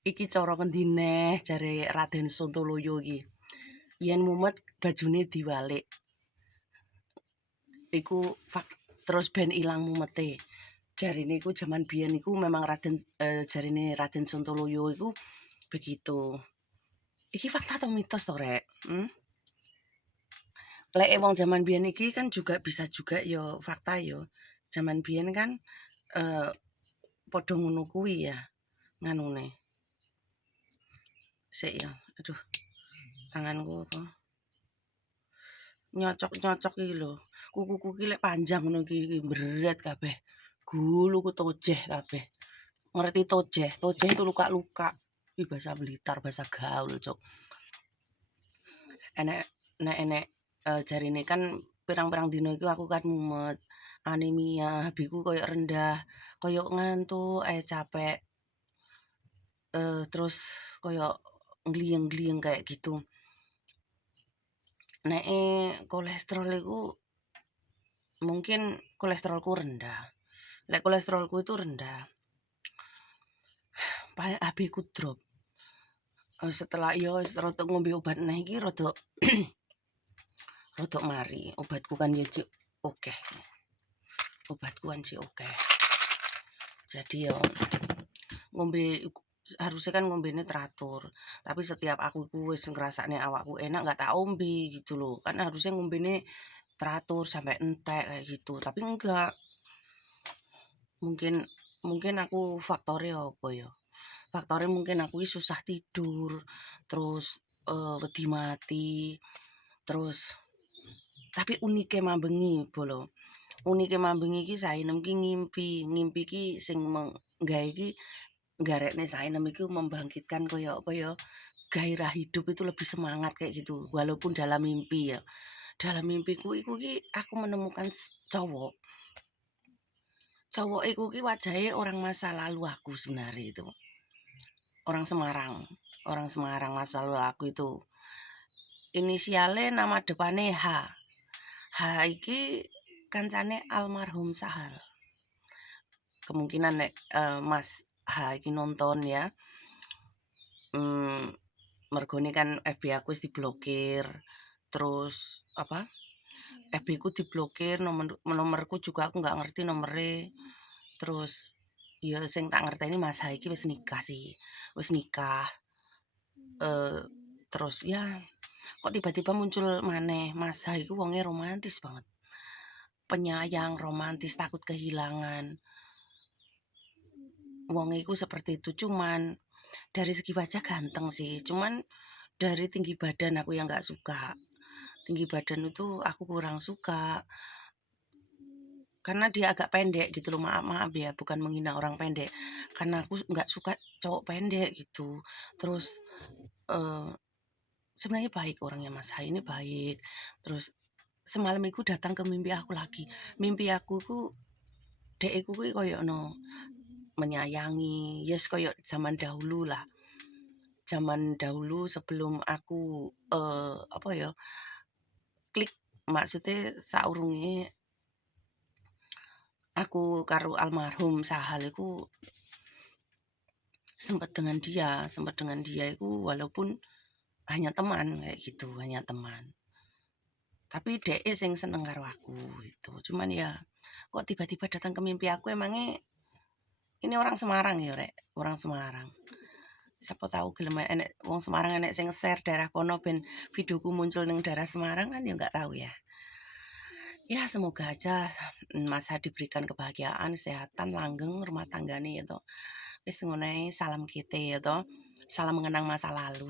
Iki cara ngendineh jare Raden Sontoloyo iki. Yen mumet bajune diwalik. Iku terus ben ilang mumete. Jarine iku jaman biyen iku memang jarine Raden Sontoloyo iku begitu. Iki fakta atau mitos to, Rek? Lek wong jaman biyen iki kan juga bisa juga ya fakta ya. Jaman biyen kan padha ngono kuwi ya nganune. Sik ya, aduh. Tanganku apa? Nyocok-nyocok iki lho. Kukuku iki lek panjang ngono iki mberet kabeh. Guluku tojeh kabeh. Ngerti tojeh? Tojeh itu luka-luka. Iki bahasa Blitar, bahasa gaul, Cuk. Enek jarine kan pirang-pirang dina iku aku kan mumet, anemia, HB-ku koyo rendah, koyo ngantuk, capek, terus koyo ngliyeng-ngliyeng kayak gitu. Neke kolesterol iku mungkin kolesterolku rendah. Lek kolesterolku itu rendah, paling HB-ku drop. Setelah ya wis rada ngombe obat neh iki rada rada mari. Obatku kan ya cek akeh. Obatku kan cek akeh. Jadi ya ngombe harusnya kan ngombene teratur. Tapi setiap aku iku wis ngrasakne awakku enak gak tak ombe gitu loh. Kan harusnya ngombene teratur sampai entek kayak gitu. Tapi enggak. Mungkin aku faktornya apa ya? Faktornya mungkin aku susah tidur, terus wedi mati, terus tapi unike mambengi bolo. Unike mambengi iki saenem ki ngimpi ki sing gawe iki nggarekne saenem iki membangkitkan koyo apa ya? Gairah hidup itu lebih semangat kayak gitu walaupun dalam mimpi ya. Dalam mimpiku iku ki aku menemukan cowok. Cowok iku ki wajahe orang masa lalu aku sebenarnya itu. Orang Semarang masa lalu aku itu. Inisialnya nama depannya H. H iki kancane almarhum Sahal. Kemungkinan nek Mas H iki nonton ya. Mergone kan FB aku wis diblokir. Terus apa? FB ku diblokir, nomorku juga aku nggak ngerti nomere. Terus ya sing tak ngerteni Mas H iki wis nikah sih. Wis nikah. Terus ya kok tiba-tiba muncul maneh Mas H iku wonge romantis banget. Penyayang, romantis, takut kehilangan. Wong iku seperti itu, cuman dari segi wajah ganteng sih, cuman dari tinggi badan aku yang nggak suka. Tinggi badan itu aku kurang suka karena dia agak pendek gitu loh. Maaf ya, bukan menghina orang pendek, karena aku nggak suka cowok pendek gitu. Terus sebenarnya baik orangnya Mas Hai ini baik. Terus semalam itu datang ke mimpi aku lagi. Mimpi aku ku dek iku koyo no menyayangi, yes koyo zaman dahulu lah. Zaman dahulu sebelum aku apa ya? Klik, maksudnya saurunge aku karo almarhum Sahal iku sempat dengan dia itu walaupun hanya teman kayak gitu, hanya teman. Tapi dek sing seneng karo aku gitu. Cuman ya kok tiba-tiba datang ke mimpi aku, emangnya ini orang Semarang ya, Rek? Orang Semarang. Siapa tahu gelem enek wong Semarang enek sing share daerah kono ben videoku muncul ning daerah Semarang kan ya enggak tahu ya. Ya semoga aja Mas Hadi diberikan kebahagiaan, kesehatan, langgeng rumah tanggane ya toh. Wis ngono ae, salam kita ya toh. Salam mengenang masa lalu.